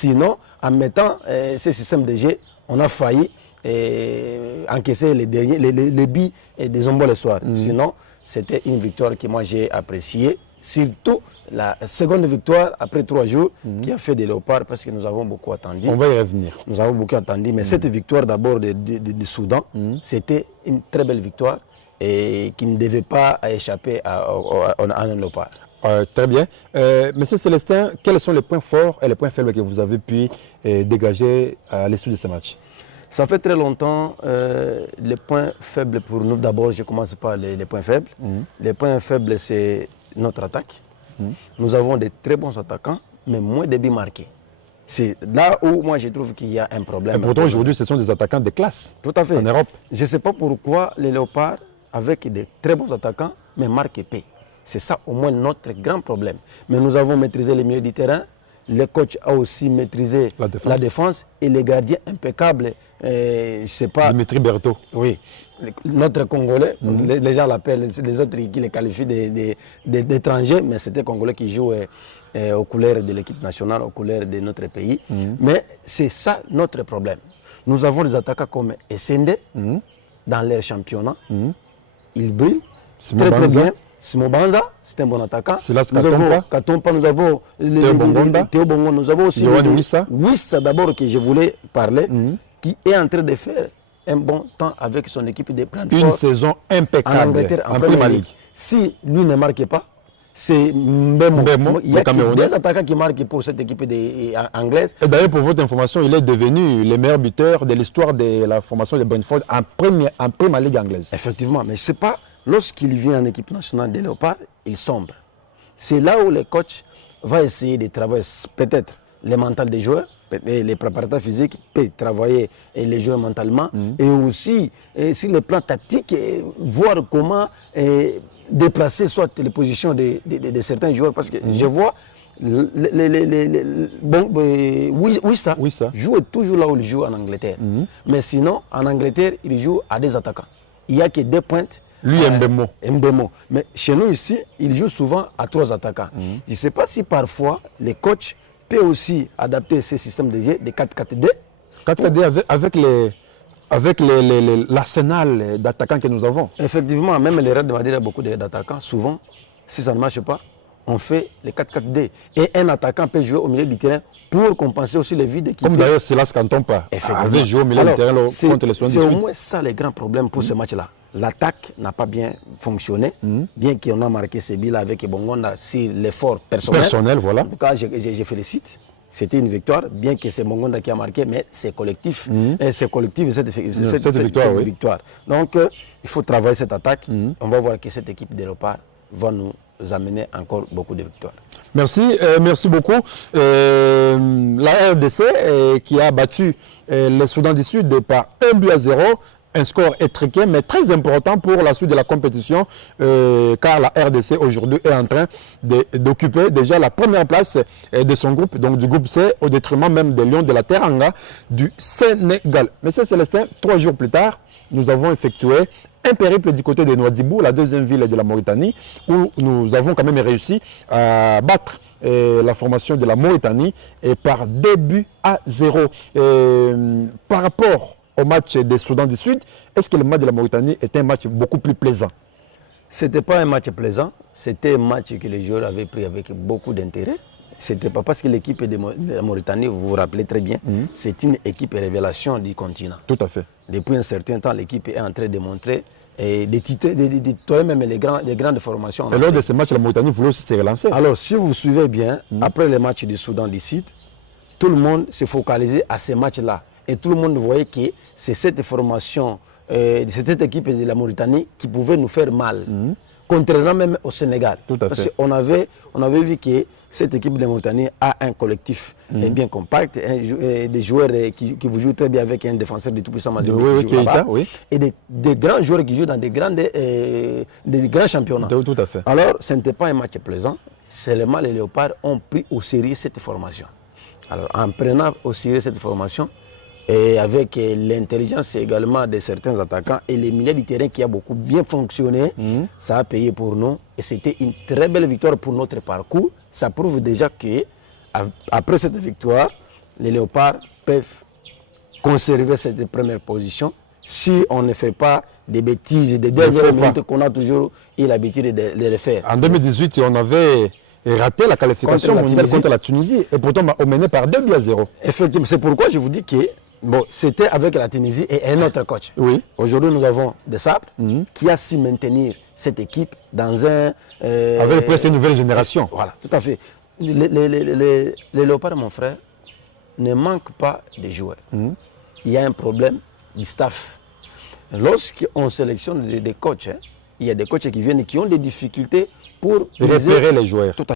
Sinon, en mettant ce système de jeu, on a failli encaisser les billes des Zombo le soir. Sinon, c'était une victoire que moi j'ai appréciée. Surtout la seconde victoire après 3 jours qui a fait des Léopards parce que nous avons beaucoup attendu. On va y revenir. Nous avons beaucoup attendu, mais cette victoire d'abord du Soudan, c'était une très belle victoire et qui ne devait pas échapper à un Léopard. Très bien. Monsieur Célestin, quels sont les points forts et les points faibles que vous avez pu dégager à l'issue de ce match? Ça fait très longtemps. Les points faibles pour nous, d'abord, je commence par les points faibles. Les points faibles, c'est notre attaque. Nous avons de très bons attaquants, mais moins de buts marqués. C'est là où moi je trouve qu'il y a un problème. Et pourtant, aujourd'hui, ce sont des attaquants de classe. Tout à fait. En Europe. Je ne sais pas pourquoi les Léopards, avec de très bons attaquants, mais marquent peu. C'est ça au moins notre grand problème. Mais nous avons maîtrisé les milieux du terrain. Le coach a aussi maîtrisé la défense et les gardiens impeccables. Je sais pas. Dimitri Berthaud. Oui. Notre Congolais, les gens l'appellent, les autres qui les qualifient d'étrangers, mais c'était Congolais qui joue aux couleurs de l'équipe nationale, aux couleurs de notre pays. Mais c'est ça notre problème. Nous avons des attaquants comme Essende dans leur championnat. Ils brillent très bien. Simon Banza, c'est un bon attaquant. Katompa. Nous avons Théo Bongo, nous avons aussi Wissa d'abord que je voulais parler, qui est en train de faire un bon temps avec son équipe de Brentford. Une saison impeccable en Premier League. Si lui ne marque pas, c'est Mbemo. Il y a des attaquants qui marquent pour cette équipe anglaise. Et d'ailleurs, pour votre information, il est devenu le meilleur buteur de l'histoire de la formation de Brentford en Premier League anglaise. Effectivement, mais je ne sais pas. Lorsqu'il vient en équipe nationale des Léopards, il sombre. C'est là où le coach va essayer de travailler peut-être le mental des joueurs, les préparateurs physiques peuvent travailler les joueurs mentalement et aussi sur le plan tactique, voir comment déplacer soit les positions de certains joueurs. Parce que je vois Wissa joue toujours là où il joue en Angleterre. Mais sinon, en Angleterre, il joue à des attaquants. Il n'y a que 2 pointes. Lui, Mbemo. Mais chez nous ici, il joue souvent à 3 attaquants. Je ne sais pas si parfois les coachs peuvent aussi adapter ce système de jeu de 4-4-2. 4-4-2 avec l'arsenal d'attaquants que nous avons. Effectivement, même les Real de Madrid a beaucoup d'attaquants. Souvent, si ça ne marche pas, on fait les 4-4-2. Et un attaquant peut jouer au milieu du terrain pour compenser aussi les vides qui. Comme d'ailleurs Silas Kantompa avait joué au milieu du terrain contre les Suèdes. C'est au moins ça le grand problème pour ce match-là. L'attaque n'a pas bien fonctionné, bien qu'on a marqué ces billes avec Bongonda sur l'effort personnel. Voilà. En tout cas, je félicite. C'était une victoire, bien que c'est Bongonda qui a marqué, mais c'est collectif. Et c'est collectif cette victoire. Donc, il faut travailler cette attaque. On va voir que cette équipe de Léopards va nous amener encore beaucoup de victoires. Merci, merci beaucoup. La RDC qui a battu le Soudan du Sud par 1-0. Un score étriqué, mais très important pour la suite de la compétition, car la RDC aujourd'hui est en train d'occuper déjà la première place de son groupe, donc du groupe C, au détriment même des Lions de la Teranga du Sénégal. Monsieur Célestin, 3 jours plus tard, nous avons effectué un périple du côté de Nouadhibou, la deuxième ville de la Mauritanie, où nous avons quand même réussi à battre la formation de la Mauritanie par 2-0. Par rapport au match des Soudan du Sud, est-ce que le match de la Mauritanie était un match beaucoup plus plaisant? Ce n'était pas un match plaisant, c'était un match que les joueurs avaient pris avec beaucoup d'intérêt. Ce n'était pas parce que l'équipe de la Mauritanie, vous vous rappelez très bien, c'est une équipe révélation du continent. Tout à fait. Depuis un certain temps, l'équipe est en train de montrer même les grandes formations. Et lors de ce match, la Mauritanie voulait aussi se relancer. Alors, si vous suivez bien, après le match du Soudan du Sud, tout le monde s'est focalisé à ce match-là. Et tout le monde voyait que c'est cette formation, cette équipe de la Mauritanie qui pouvait nous faire mal, contrairement même au Sénégal. Tout à fait. Parce qu'on avait vu que cette équipe de Mauritanie a un collectif bien compact, des joueurs qui vous jouent très bien avec un défenseur de tout-puissant Mazembe qui joue là-bas, et des grands joueurs qui jouent dans des grands championnats. Tout à fait. Alors, ce n'était pas un match plaisant, seulement les Léopards ont pris au sérieux cette formation. Alors, en prenant au sérieux cette formation, et avec l'intelligence également de certains attaquants et les milieux du terrain qui a beaucoup bien fonctionné, ça a payé pour nous. Et c'était une très belle victoire pour notre parcours. Ça prouve déjà que après cette victoire, les Léopards peuvent conserver cette première position si on ne fait pas des bêtises, des dernières minutes qu'on a toujours eu l'habitude de les faire. En 2018, on avait raté la qualification mondiale contre la Tunisie et pourtant on menait par 2-0. Effectivement, c'est pourquoi je vous dis que bon, c'était avec la Tunisie et un autre coach. Oui. Aujourd'hui, nous avons des Sabres qui a su maintenir cette équipe dans un... avec presque une nouvelle génération. Voilà, tout à fait. Les Léopards, mon frère, ne manquent pas de joueurs. Il y a un problème du staff. Lorsqu'on sélectionne des coachs, il y a des coachs qui viennent et qui ont des difficultés pour repérer les joueurs. Tout à